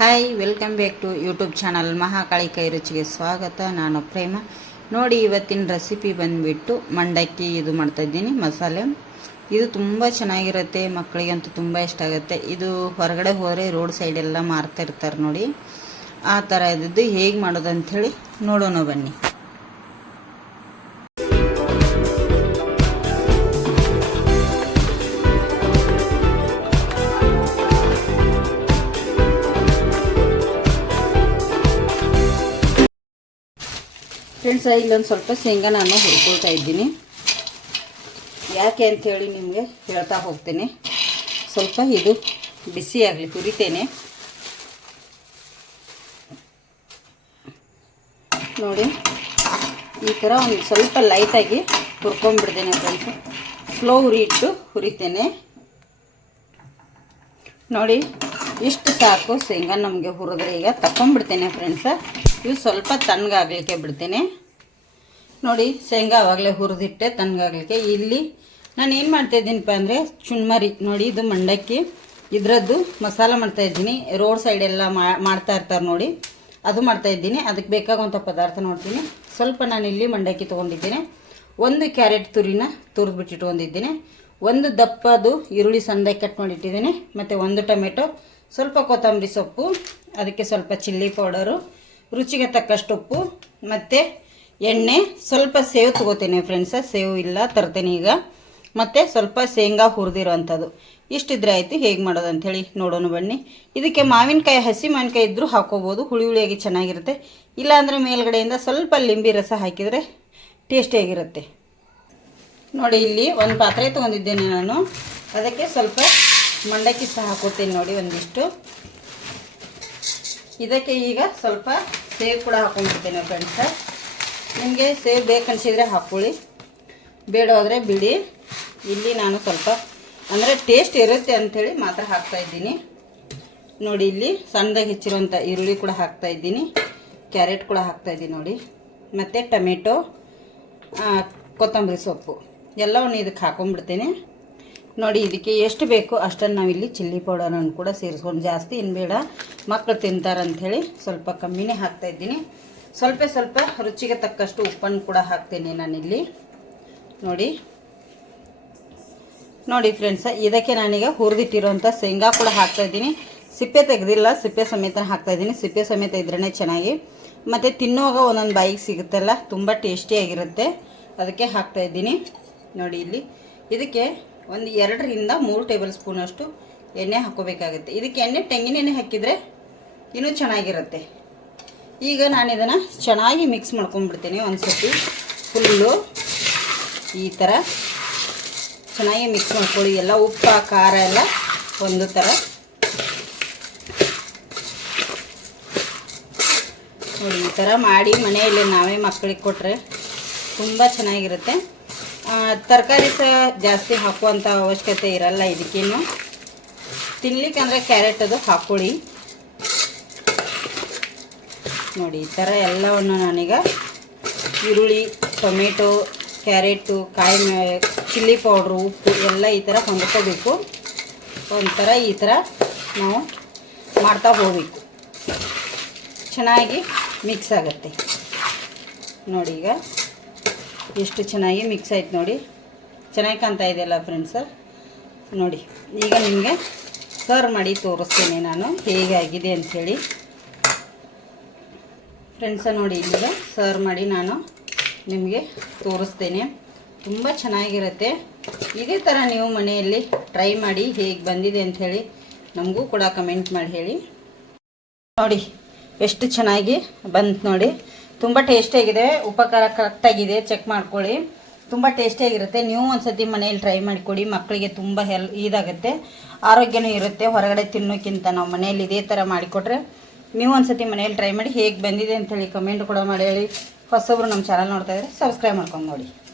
Hi welcome back to YouTube channel Mahakali ಕೈ ರುಚಿಗೆ ಸ್ವಾಗತ. ನಾನು ಪ್ರೇಮ. ನೋಡಿ, ಇವತ್ತಿನ ರೆಸಿಪಿ ಬಂದುಬಿಟ್ಟು ಮಂಡಕ್ಕಿ ಇದು ಮಾಡ್ತಾಯಿದ್ದೀನಿ ಮಸಾಲೆ. ಇದು ತುಂಬ ಚೆನ್ನಾಗಿರುತ್ತೆ, ಮಕ್ಕಳಿಗಂತೂ ತುಂಬ ಇಷ್ಟ ಆಗುತ್ತೆ. ಇದು ಹೊರಗಡೆ ಹೋದರೆ ರೋಡ್ ಸೈಡೆಲ್ಲ ಮಾರ್ತಾ ಇರ್ತಾರೆ ನೋಡಿ, ಆ ಥರ ಇದ್ದದ್ದು ಹೇಗೆ ಮಾಡೋದು ಅಂಥೇಳಿ ನೋಡೋಣ ಬನ್ನಿ. ಫ್ರೆಂಡ್ಸ್, ಇಲ್ಲೊಂದು ಸ್ವಲ್ಪ ಶೇಂಗಾ ನಾನು ಹುರ್ಕೊಳ್ತಾ ಇದ್ದೀನಿ. ಯಾಕೆ ಅಂಥೇಳಿ ನಿಮಗೆ ಹೇಳ್ತಾ ಹೋಗ್ತೇನೆ. ಸ್ವಲ್ಪ ಇದು ಬಿಸಿ ಆಗಲಿ, ಹುರಿತೇನೆ. ನೋಡಿ, ಈ ಥರ ಒಂದು ಸ್ವಲ್ಪ ಲೈಟಾಗಿ ಹುರ್ಕೊಂಡ್ಬಿಡ್ತೇನೆ ಫ್ರೆಂಡ್ಸ್. ಸ್ಲೋ ಉರಿ ಇಟ್ಟು ಹುರಿತೇನೆ. ನೋಡಿ, ಇಷ್ಟು ಸಾಕು ಶೇಂಗಾ ನಮಗೆ ಹುರಿದ್ರೆ. ಈಗ ತಗೊಂಡ್ಬಿಡ್ತೇನೆ ಫ್ರೆಂಡ್ಸ. ಇವು ಸ್ವಲ್ಪ ತಣ್ಣಗಾಗಲಿಕ್ಕೆ ಬಿಡ್ತೇನೆ. ನೋಡಿ, ಶೇಂಗಾ ಆವಾಗಲೇ ಹುರಿದಿಟ್ಟೆ ತಣ್ಣಗಾಗಲಿಕ್ಕೆ. ಇಲ್ಲಿ ನಾನು ಏನು ಮಾಡ್ತಾಯಿದ್ದೀನಪ್ಪ ಅಂದರೆ ಚುನ್ಮರಿ. ನೋಡಿ, ಇದು ಮಂಡಕ್ಕಿ, ಇದರದ್ದು ಮಸಾಲ ಮಾಡ್ತಾಯಿದ್ದೀನಿ. ರೋಡ್ ಸೈಡೆಲ್ಲ ಮಾಡ್ತಾ ಇರ್ತಾರೆ ನೋಡಿ, ಅದು ಮಾಡ್ತಾಯಿದ್ದೀನಿ. ಅದಕ್ಕೆ ಬೇಕಾಗುವಂಥ ಪದಾರ್ಥ ನೋಡ್ತೀನಿ. ಸ್ವಲ್ಪ ನಾನಿಲ್ಲಿ ಮಂಡಕ್ಕಿ ತೊಗೊಂಡಿದ್ದೇನೆ. ಒಂದು ಕ್ಯಾರೆಟ್ ತುರಿನ ತುರಿದ್ಬಿಟ್ಟು ಇಟ್ಕೊಂಡಿದ್ದೀನಿ. ಒಂದು ದಪ್ಪದು ಈರುಳ್ಳಿ ಸಣ್ಣದಾಗಿ ಕಟ್ ಮಾಡಿಟ್ಟಿದ್ದೀನಿ. ಮತ್ತು ಒಂದು ಟೊಮೆಟೊ, ಸ್ವಲ್ಪ ಕೊತ್ತಂಬರಿ ಸೊಪ್ಪು, ಅದಕ್ಕೆ ಸ್ವಲ್ಪ ಚಿಲ್ಲಿ ಪೌಡರು, ರುಚಿಗೆ ತಕ್ಕಷ್ಟು ಉಪ್ಪು, ಮತ್ತು ಎಣ್ಣೆ, ಸ್ವಲ್ಪ ಸೇವು ತೊಗೋತೇನೆ ಫ್ರೆಂಡ್ಸ. ಸೇವು ಇಲ್ಲ, ತರ್ತೇನೆ ಈಗ. ಮತ್ತು ಸ್ವಲ್ಪ ಶೇಂಗಾ ಹುರಿದಿರೋವಂಥದ್ದು. ಇಷ್ಟಿದ್ರೆ ಆಯಿತು. ಹೇಗೆ ಮಾಡೋದು ಅಂಥೇಳಿ ನೋಡೋಣ ಬನ್ನಿ. ಇದಕ್ಕೆ ಮಾವಿನಕಾಯಿ, ಹಸಿ ಮಾವಿನಕಾಯಿ ಇದ್ದರೂ ಹಾಕೋಬೋದು, ಹುಳಿ ಹುಳಿಯಾಗಿ ಚೆನ್ನಾಗಿರುತ್ತೆ. ಇಲ್ಲಾಂದರೆ ಮೇಲ್ಗಡೆಯಿಂದ ಸ್ವಲ್ಪ ಲಿಂಬೆ ರಸ ಹಾಕಿದರೆ ಟೇಸ್ಟಿಯಾಗಿರುತ್ತೆ. ನೋಡಿ, ಇಲ್ಲಿ ಒಂದು ಪಾತ್ರೆ ತೊಗೊಂಡಿದ್ದೇನೆ ನಾನು. ಅದಕ್ಕೆ ಸ್ವಲ್ಪ ಮಂಡಕ್ಕಿ ಸಹ ಹಾಕೋತೇನೆ ನೋಡಿ, ಒಂದಿಷ್ಟು. ಇದಕ್ಕೆ ಈಗ ಸ್ವಲ್ಪ ಸೇವು ಕೂಡ ಹಾಕೊಂಡ್ಬಿಡ್ತೇನೆ ಫ್ರೆಂಡ್ಸ. ನಿಮಗೆ ಸೇವು ಬೇಕನ್ಸಿದ್ರೆ ಹಾಕ್ಕೊಳ್ಳಿ, ಬೇಡವಾದರೆ ಬಿಡಿ. ಇಲ್ಲಿ ನಾನು ಸ್ವಲ್ಪ ಅಂದರೆ ಟೇಸ್ಟ್ ಇರುತ್ತೆ ಅಂಥೇಳಿ ಮಾತ್ರ ಹಾಕ್ತಾಯಿದ್ದೀನಿ. ನೋಡಿ, ಇಲ್ಲಿ ಸಣ್ಣದಾಗಿ ಹೆಚ್ಚಿರುವಂಥ ಈರುಳ್ಳಿ ಕೂಡ ಹಾಕ್ತಾಯಿದ್ದೀನಿ, ಕ್ಯಾರೆಟ್ ಕೂಡ ಹಾಕ್ತಾಯಿದ್ದೀನಿ ನೋಡಿ, ಮತ್ತು ಟೊಮೆಟೊ, ಕೊತ್ತಂಬರಿ ಸೊಪ್ಪು ಎಲ್ಲವನ್ನು ಇದಕ್ಕೆ ಹಾಕೊಂಡ್ಬಿಡ್ತೇನೆ. ನೋಡಿ, ಇದಕ್ಕೆ ಎಷ್ಟು ಬೇಕು ಅಷ್ಟನ್ನು ನಾವಿಲ್ಲಿ ಚಿಲ್ಲಿ ಪೌಡರನ್ನು ಕೂಡ ಸೇರಿಸ್ಕೊಂಡು, ಜಾಸ್ತಿ ಏನು ಬೇಡ, ಮಕ್ಕಳು ತಿಂತಾರಂಥೇಳಿ ಸ್ವಲ್ಪ ಕಮ್ಮಿನೇ ಹಾಕ್ತಾಯಿದ್ದೀನಿ. ಸ್ವಲ್ಪ ರುಚಿಗೆ ತಕ್ಕಷ್ಟು ಉಪ್ಪನ್ನು ಕೂಡ ಹಾಕ್ತೇನೆ ನಾನಿಲ್ಲಿ. ನೋಡಿ ಫ್ರೆಂಡ್ಸ, ಇದಕ್ಕೆ ನಾನೀಗ ಹುರಿದಿಟ್ಟಿರೋಂಥ ಶೇಂಗಾ ಕೂಡ ಹಾಕ್ತಾಯಿದ್ದೀನಿ. ಸಿಪ್ಪೆ ತೆಗೆದಿಲ್ಲ, ಸಿಪ್ಪೆ ಸಮೇತ ಹಾಕ್ತಾಯಿದ್ದೀನಿ. ಸಿಪ್ಪೆ ಸಮೇತ ಇದ್ರೇ ಚೆನ್ನಾಗಿ, ಮತ್ತು ತಿನ್ನುವಾಗ ಒಂದೊಂದು ಬಾಯಿಗೆ ಸಿಗುತ್ತಲ್ಲ, ತುಂಬ ಟೇಸ್ಟಿಯಾಗಿರುತ್ತೆ. ಅದಕ್ಕೆ ಹಾಕ್ತಾಯಿದ್ದೀನಿ. ನೋಡಿ, ಇಲ್ಲಿ ಇದಕ್ಕೆ ಒಂದು 2 ರಿಂದ 3 ಟೇಬಲ್ ಸ್ಪೂನಷ್ಟು ಎಣ್ಣೆ ಹಾಕೋಬೇಕಾಗುತ್ತೆ. ಇದಕ್ಕೆ ಎಣ್ಣೆ ತೆಂಗಿನ ಎಣ್ಣೆ ಹಾಕಿದರೆ ಇನ್ನೂ ಚೆನ್ನಾಗಿರುತ್ತೆ. ಈಗ ನಾನು ಇದನ್ನು ಚೆನ್ನಾಗಿ ಮಿಕ್ಸ್ ಮಾಡ್ಕೊಂಡ್ಬಿಡ್ತೀನಿ. ಒಂದು ಸರ್ತಿ ಫುಲ್ಲು ಈ ಥರ ಚೆನ್ನಾಗಿ ಮಿಕ್ಸ್ ಮಾಡ್ಕೊಳ್ಳಿ. ಎಲ್ಲ ಉಪ್ಪು ಖಾರ ಎಲ್ಲ ಒಂದು ಥರ. ನೋಡಿ, ಈ ಥರ ಮಾಡಿ ಮನೆಯಲ್ಲಿ ನಾವೇ ಮಕ್ಕಳಿಗೆ ಕೊಟ್ಟರೆ ತುಂಬ ಚೆನ್ನಾಗಿರುತ್ತೆ. ತರಕಾರಿ ಸಹ ಜಾಸ್ತಿ ಹಾಕುವಂಥ ಅವಶ್ಯಕತೆ ಇರಲ್ಲ ಇದಕ್ಕೇನು. ತಿನ್ಲಿಕ್ಕೆ ಅಂದರೆ ಕ್ಯಾರೆಟ್ ಅದು ಹಾಕ್ಕೊಳ್ಳಿ. ನೋಡಿ, ಈ ಥರ ಎಲ್ಲವನ್ನು ನಾನೀಗ ಈರುಳ್ಳಿ, ಟೊಮೆಟೊ, ಕ್ಯಾರೆಟು, ಚಿಲ್ಲಿ ಪೌಡ್ರು, ಉಪ್ಪು ಎಲ್ಲ ಈ ಥರ ಹೊಂದ್ಕೋಬೇಕು. ಒಂಥರ ಈ ಥರ ನಾವು ಮಾಡ್ತಾ ಹೋಗಬೇಕು. ಚೆನ್ನಾಗಿ ಮಿಕ್ಸ್ ಆಗುತ್ತೆ. ನೋಡಿ, ಈಗ ಎಷ್ಟು ಚೆನ್ನಾಗಿ ಮಿಕ್ಸ್ ಆಯ್ತು ನೋಡಿ, ಚೆನ್ನಾಗಿ ಕಾಣ್ತಾ ಇದೆಯಲ್ಲ ಫ್ರೆಂಡ್ಸ. ನೋಡಿ, ಈಗ ನಿಮಗೆ ಸರ್ವ್ ಮಾಡಿ ತೋರಿಸ್ತೇನೆ ನಾನು ಹೇಗಾಗಿದೆ ಅಂಥೇಳಿ. ಫ್ರೆಂಡ್ಸ, ನೋಡಿ, ಇಲ್ಲಿಗೆ ಸರ್ವ್ ಮಾಡಿ ನಾನು ನಿಮಗೆ ತೋರಿಸ್ತೇನೆ. ತುಂಬ ಚೆನ್ನಾಗಿರುತ್ತೆ. ಇದೇ ಥರ ನೀವು ಮನೆಯಲ್ಲಿ ಟ್ರೈ ಮಾಡಿ ಹೇಗೆ ಬಂದಿದೆ ಅಂಥೇಳಿ ನಮಗೂ ಕೂಡ ಕಮೆಂಟ್ ಮಾಡಿ ಹೇಳಿ. ನೋಡಿ, ಎಷ್ಟು ಚೆನ್ನಾಗಿ ಬಂತು ನೋಡಿ. ತುಂಬ ಟೇಸ್ಟಿಯಾಗಿದೆ. ಉಪಕಾರ ಕರೆಕ್ಟಾಗಿದೆ, ಚೆಕ್ ಮಾಡ್ಕೊಳ್ಳಿ. ತುಂಬ ಟೇಸ್ಟಿಯಾಗಿರುತ್ತೆ. ನೀವು ಒಂದು ಸತಿ ಮನೆಯಲ್ಲಿ ಟ್ರೈ ಮಾಡಿಕೊಡಿ. ಮಕ್ಕಳಿಗೆ ತುಂಬ ಇದಾಗುತ್ತೆ, ಆರೋಗ್ಯನೂ ಇರುತ್ತೆ. ಹೊರಗಡೆ ತಿನ್ನೋಕ್ಕಿಂತ ನಾವು ಮನೆಯಲ್ಲಿ ಇದೇ ಥರ ಮಾಡಿಕೊಟ್ರೆ ನೀವು ಒಂದು ಸತಿ ಮನೆಯಲ್ಲಿ ಟ್ರೈ ಮಾಡಿ ಹೇಗೆ ಬಂದಿದೆ ಅಂಥೇಳಿ ಕಮೆಂಟ್ ಕೂಡ ಮಾಡಿ ಹೇಳಿ. ಹೊಸಬ್ರು ನಮ್ಮ ಚಾನಲ್ ನೋಡ್ತಾ ಇದ್ದರೆ ಸಬ್ಸ್ಕ್ರೈಬ್ ಮಾಡ್ಕೊಂಡು ನೋಡಿ.